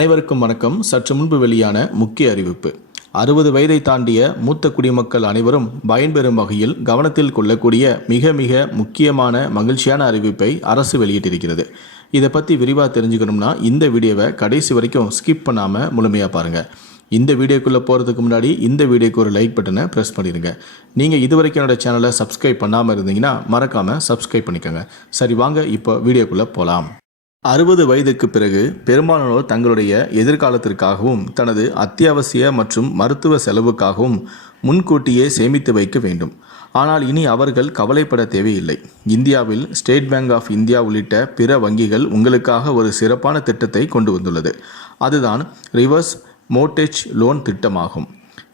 அனைவருக்கும் வணக்கம். சற்று முன்பு வெளியான முக்கிய அறிவிப்பு. 60 வயதை தாண்டிய மூத்த குடிமக்கள் அனைவரும் பயன்பெறும் வகையில் கவனத்தில் கொள்ளக்கூடிய மிக மிக முக்கியமான மகிழ்ச்சியான அறிவிப்பை அரசு வெளியிட்டிருக்கிறது. இதை பற்றி விரிவாக தெரிஞ்சுக்கணும்னா இந்த வீடியோவை கடைசி வரைக்கும் ஸ்கிப் பண்ணாமல் முழுமையாக பாருங்கள். இந்த வீடியோக்குள்ளே போகிறதுக்கு முன்னாடி இந்த வீடியோக்கு ஒரு லைக் பட்டனை ப்ரெஸ் பண்ணிடுங்க. நீங்கள் இதுவரைக்கும் என்னோட சேனலை சப்ஸ்கிரைப் பண்ணாமல் இருந்தீங்கன்னா மறக்காமல் சப்ஸ்கிரைப் பண்ணிக்கோங்க. சரி, வாங்க இப்போ வீடியோக்குள்ளே போகலாம். 60 வயதுக்கு பிறகு பெரும்பாலானோர் தங்களுடைய எதிர்காலத்திற்காகவும் தனது அத்தியாவசிய மற்றும் மருத்துவ செலவுக்காகவும் முன்கூட்டியே சேமித்து வைக்க வேண்டும். ஆனால் இனி அவர்கள் கவலைப்பட தேவையில்லை. இந்தியாவில் ஸ்டேட் பேங்க் ஆஃப் இந்தியா உள்ளிட்ட பிற வங்கிகள் உங்களுக்காக ஒரு சிறப்பான திட்டத்தை கொண்டு வந்துள்ளது. அதுதான் ரிவர்ஸ் மோர்ட்கேஜ் லோன் திட்டமாகும்.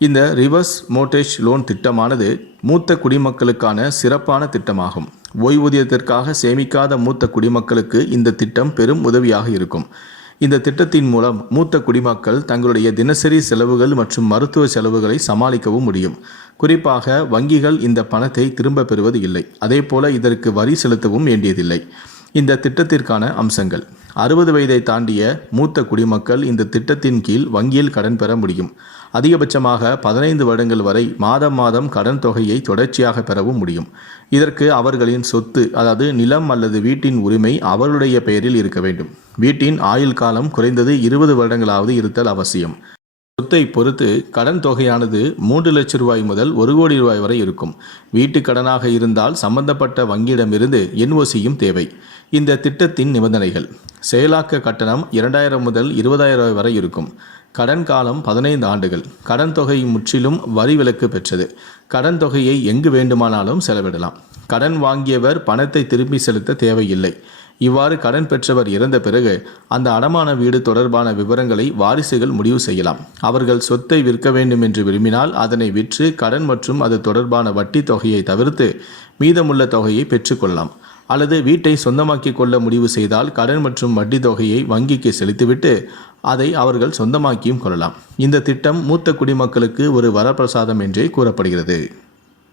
இந்த ரிவர்ஸ் மோர்ட்கேஜ் லோன் திட்டமானது மூத்த குடிமக்களுக்கான சிறப்பான திட்டமாகும். ஓய்வூதியத்திற்காக சேமிக்காத மூத்த குடிமக்களுக்கு இந்த திட்டம் பெரும் உதவியாக இருக்கும். இந்த திட்டத்தின் மூலம் மூத்த குடிமக்கள் தங்களுடைய தினசரி செலவுகள் மற்றும் மருத்துவ செலவுகளை சமாளிக்கவும் முடியும். குறிப்பாக வங்கிகள் இந்த பணத்தை திரும்ப பெறுவது இல்லை. அதேபோல இதற்கு வரி செலுத்தவும் வேண்டியதில்லை. இந்த திட்டத்திற்கான அம்சங்கள்: 60 வயதை தாண்டிய மூத்த குடிமக்கள் இந்த திட்டத்தின் கீழ் வங்கியில் கடன் பெற முடியும். அதிகபட்சமாக 15 வருடங்கள் வரை மாதம் மாதம் கடன் தொகையை தொடர்ச்சியாக பெறவும் முடியும். இதற்கு அவர்களின் சொத்து, அதாவது நிலம் அல்லது வீட்டின் உரிமை அவர்களுடைய பெயரில் இருக்க வேண்டும். வீட்டின் ஆயுள் காலம் குறைந்தது 20 வருடங்களாவது இருத்தல் அவசியம். சொத்தை பொறுத்து கடன் தொகையானது 3 லட்சம் ரூபாய் முதல் 1 கோடி ரூபாய் வரை இருக்கும். வீட்டு கடனாக இருந்தால் சம்பந்தப்பட்ட வங்கியிடமிருந்து என்ஓசியும் தேவை. இந்த திட்டத்தின் நிபந்தனைகள்: செயலாக்க கட்டணம் 2000 முதல் 20,000 ரூபாய் வரை இருக்கும். கடன் காலம் 15 ஆண்டுகள். கடன் தொகை முற்றிலும் வரி விலக்கு பெற்றது. கடன் தொகையை எங்கு வேண்டுமானாலும் செலவிடலாம். கடன் வாங்கியவர் பணத்தை திருப்பி செலுத்த தேவையில்லை. இவ்வாறு கடன் பெற்றவர் இறந்த பிறகு அந்த அடமான வீடு தொடர்பான விவரங்களை வாரிசுகள் முடிவு செய்யலாம். அவர்கள் சொத்தை விற்க வேண்டும் என்று விரும்பினால் அதனை விற்று கடன் மற்றும் அது தொடர்பான வட்டி தொகையை தவிர்த்து மீதமுள்ள தொகையை பெற்றுக்கொள்ளலாம். அல்லது வீட்டை சொந்தமாக்கி கொள்ள முடிவு செய்தால் கடன் மற்றும் வட்டி தொகையை வங்கிக்கு செலுத்திவிட்டு அதை அவர்கள் சொந்தமாக்கியும் கொள்ளலாம். இந்த திட்டம் மூத்த குடிமக்களுக்கு ஒரு வரப்பிரசாதம் என்றே கூறப்படுகிறது.